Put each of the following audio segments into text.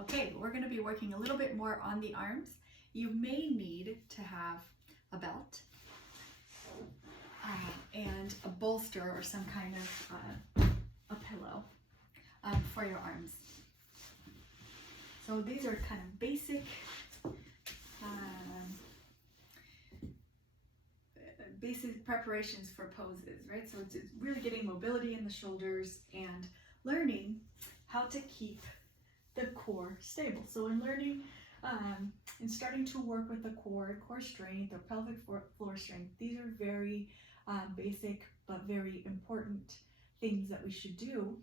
Okay, we're going to be working a little bit more on the arms. You may need to have a belt and a bolster or some kind of a pillow for your arms. So these are kind of basic basic preparations for poses, right? So it's really getting mobility in the shoulders and learning how to keep the core stable. So in learning and starting to work with the core strength or pelvic floor strength, these are very basic but very important things that we should do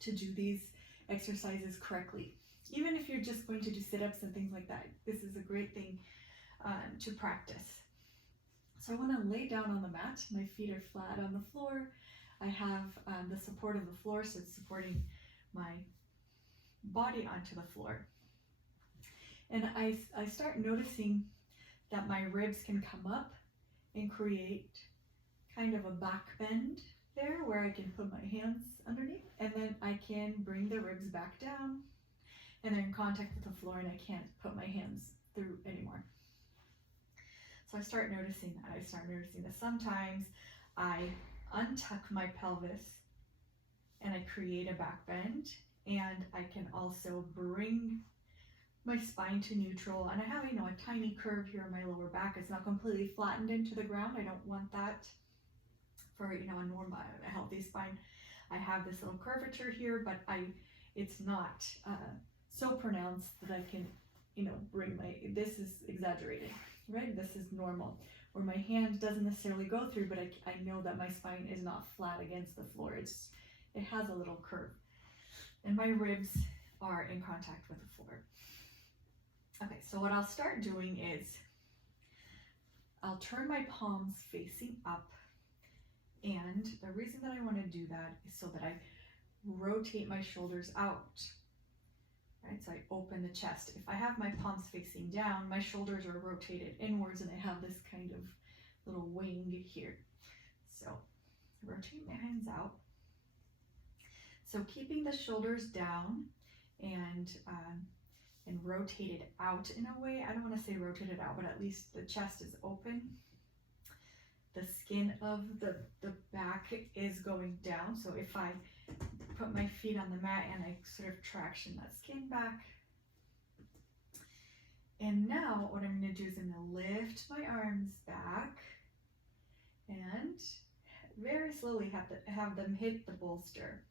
to do these exercises correctly. Even if you're just going to do sit-ups and things like that, this is a great thing to practice. So I want to lay down on the mat. My feet are flat on the floor. I have the support of the floor, so it's supporting my body onto the floor. And I start noticing that my ribs can come up and create kind of a back bend there where I can put my hands underneath, and then I can bring the ribs back down and they're in contact with the floor and I can't put my hands through anymore. So I start noticing that. I start noticing that sometimes I untuck my pelvis and I create a back bend, and I can also bring my spine to neutral, and I have, a tiny curve here in my lower back. It's not completely flattened into the ground. I don't want that for, a normal, a healthy spine. I have this little curvature here, but it's not so pronounced that I can, bring this is exaggerated, right? This is normal, where my hand doesn't necessarily go through, but I know that my spine is not flat against the floor. It has a little curve, and my ribs are in contact with the floor. Okay, so what I'll start doing is I'll turn my palms facing up, and the reason that I want to do that is so that I rotate my shoulders out, right? So I open the chest. If I have my palms facing down, my shoulders are rotated inwards and I have this kind of little wing here. So rotate my hands out. So keeping the shoulders down and rotated out in a way. I don't want to say rotated out, but at least the chest is open. The skin of the back is going down. So if I put my feet on the mat and I sort of traction that skin back. And now what I'm going to do is I'm going to lift my arms back and very slowly have them hit the bolster.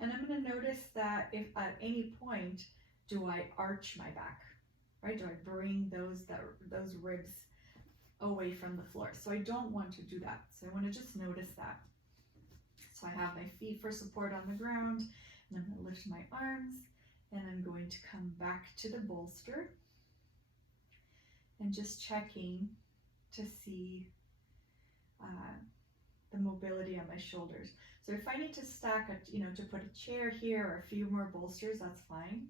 And I'm going to notice that if at any point do I arch my back, right? Do I bring those ribs away from the floor? So I don't want to do that. So I want to just notice that. So I have my feet for support on the ground, and I'm going to lift my arms, and I'm going to come back to the bolster and just checking to see the mobility on my shoulders. So if I need to stack to put a chair here or a few more bolsters, that's fine.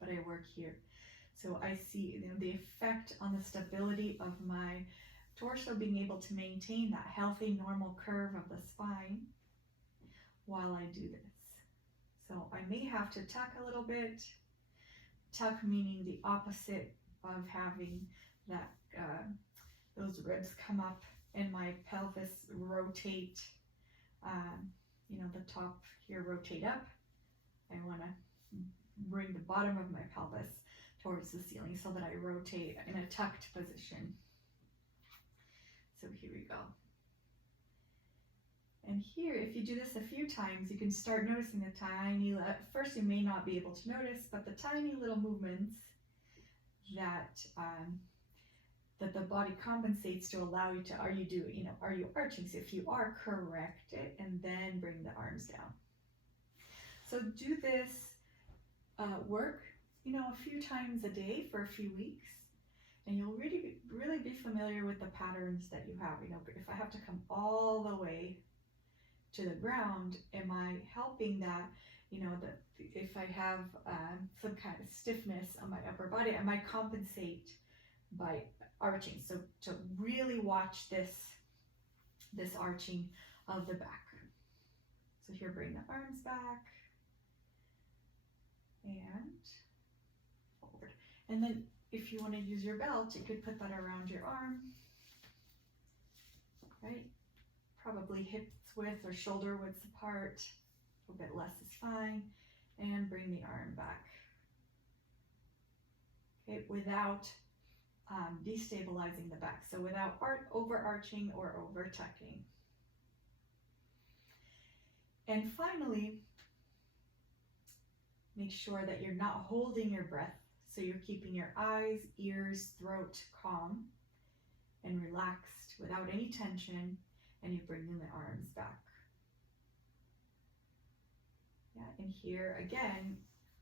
But I work here. So I see the effect on the stability of my torso, being able to maintain that healthy normal curve of the spine while I do this. So I may have to tuck a little bit. Tuck meaning the opposite of having that those ribs come up and my pelvis rotate, the top here rotate up. I want to bring the bottom of my pelvis towards the ceiling so that I rotate in a tucked position. So here we go. And here, if you do this a few times, you can start noticing the tiny, at first you may not be able to notice, but the tiny little movements that that the body compensates to allow you to, are you arching? So if you are, correct it and then bring the arms down. So do this work, a few times a day for a few weeks, and you'll really be familiar with the patterns that you have. If I have to come all the way to the ground, am I helping that? If I have some kind of stiffness on my upper body, I might compensate by arching. So to really watch this arching of the back. So here, bring the arms back. and forward. And then if you want to use your belt, you could put that around your arm, right? Probably hips width or shoulder width apart. A little bit less is fine. And bring the arm back. Okay, without destabilizing the back. So without overarching or over tucking. And finally, make sure that you're not holding your breath. So you're keeping your eyes, ears, throat calm and relaxed without any tension, and you bring in the arms back. Yeah, and here again,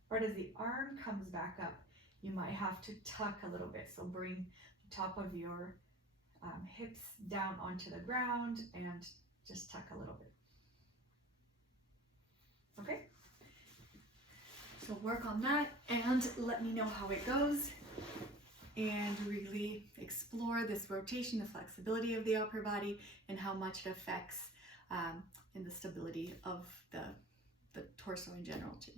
right as the arm comes back up, you might have to tuck a little bit. So bring the top of your hips down onto the ground and just tuck a little bit. Okay? So work on that and let me know how it goes, and really explore this rotation, the flexibility of the upper body, and how much it affects in the stability of the torso in general too.